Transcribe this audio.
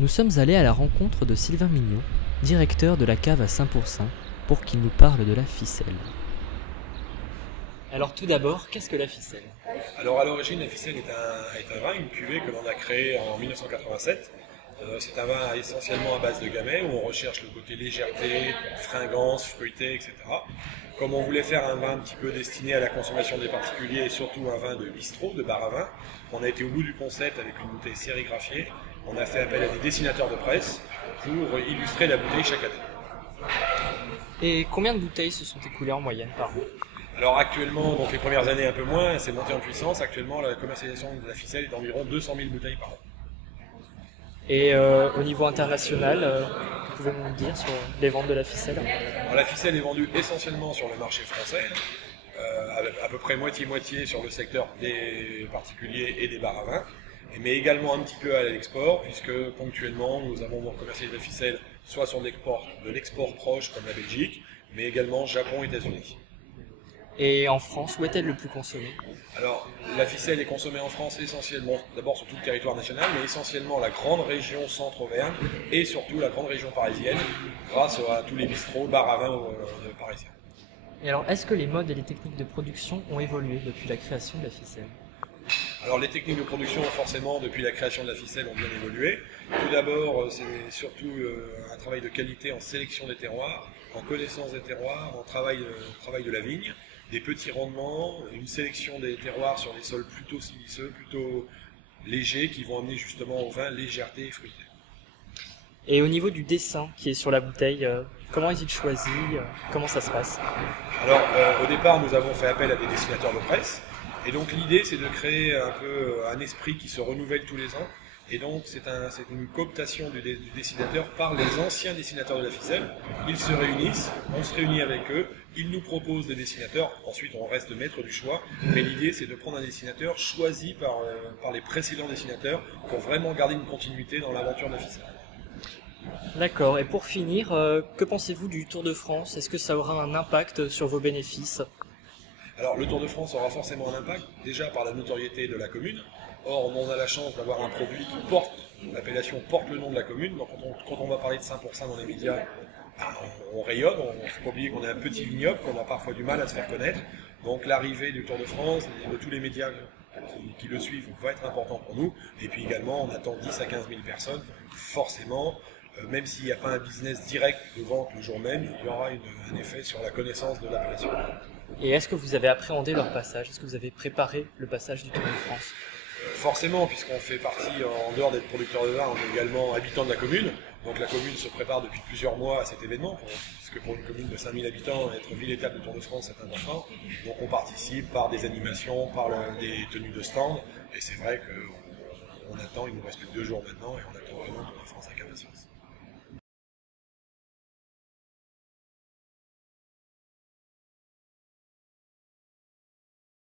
Nous sommes allés à la rencontre de Sylvain Mignot, directeur de la cave à Saint-Pourçain, pour qu'il nous parle de la ficelle. Alors tout d'abord, qu'est-ce que la ficelle? Alors à l'origine, la ficelle est un vin, une cuvée que l'on a créée en 1987. C'est un vin essentiellement à base de gamay où on recherche le côté légèreté, fringance, fruité, etc. Comme on voulait faire un vin un petit peu destiné à la consommation des particuliers et surtout un vin de bistrot, de bar à vin, on a été au bout du concept avec une bouteille sérigraphiée. On a fait appel à des dessinateurs de presse pour illustrer la bouteille chaque année. Et combien de bouteilles se sont écoulées en moyenne par an? Alors actuellement, donc les premières années un peu moins, c'est monté en puissance. Actuellement, la commercialisation de la ficelle est d'environ 200 000 bouteilles par an. Et au niveau international, que pouvez-vous nous dire sur les ventes de la ficelle? Alors, la ficelle est vendue essentiellement sur le marché français, avec à peu près moitié-moitié sur le secteur des particuliers et des bars à vin, mais également un petit peu à l'export, puisque ponctuellement nous avons commercialisé la ficelle soit sur de l'export proche comme la Belgique, mais également Japon et États-Unis. Et en France, où est-elle le plus consommée? Alors, la ficelle est consommée en France essentiellement, d'abord sur tout le territoire national, mais essentiellement la grande région Centre-Auvergne et surtout la grande région parisienne, grâce à tous les bistrots, bars à vin parisiens. Et alors, est-ce que les modes et les techniques de production ont évolué depuis la création de la ficelle? Alors, les techniques de production, forcément, depuis la création de la ficelle, ont bien évolué. Tout d'abord, c'est surtout un travail de qualité en sélection des terroirs, en connaissance des terroirs, en travail de la vigne, des petits rendements, une sélection des terroirs sur des sols plutôt siliceux, plutôt légers, qui vont amener justement au vin légèreté et fruité. Et au niveau du dessin qui est sur la bouteille, comment est-il choisi? Comment ça se passe? Alors, au départ, nous avons fait appel à des dessinateurs de presse. Et donc, l'idée, c'est de créer un peu un esprit qui se renouvelle tous les ans. Et donc, c'est une cooptation du dessinateur par les anciens dessinateurs de la ficelle. Ils se réunissent, on se réunit avec eux, ils nous proposent des dessinateurs. Ensuite, on reste maître du choix. Mais l'idée, c'est de prendre un dessinateur choisi par les précédents dessinateurs pour vraiment garder une continuité dans l'aventure de la ficelle. D'accord. Et pour finir, que pensez-vous du Tour de France? Est-ce que ça aura un impact sur vos bénéfices? Alors, le Tour de France aura forcément un impact, déjà par la notoriété de la commune. Or, on a la chance d'avoir un produit qui porte, l'appellation porte le nom de la commune. Donc, quand on va parler de Saint-Pourçain dans les médias, on rayonne. Il ne faut pas oublier qu'on est un petit vignoble, qu'on a parfois du mal à se faire connaître. Donc, l'arrivée du Tour de France et de tous les médias qui le suivent va être important pour nous. Et puis également, on attend 10 à 15 000 personnes. Forcément, même s'il n'y a pas un business direct de vente le jour même, il y aura un effet sur la connaissance de l'appellation. Et est-ce que vous avez appréhendé leur passage? Est-ce que vous avez préparé le passage du Tour de France? Forcément, puisqu'on fait partie, en dehors d'être producteur de vin, on est également habitant de la commune. Donc la commune se prépare depuis plusieurs mois à cet événement, puisque pour une commune de 5000 habitants, être ville-étape du Tour de France est important. Donc on participe par des animations, par des tenues de stand. Et c'est vrai qu'on attend, il nous reste plus que 2 jours maintenant, et on attend vraiment Tour de France avec impatience.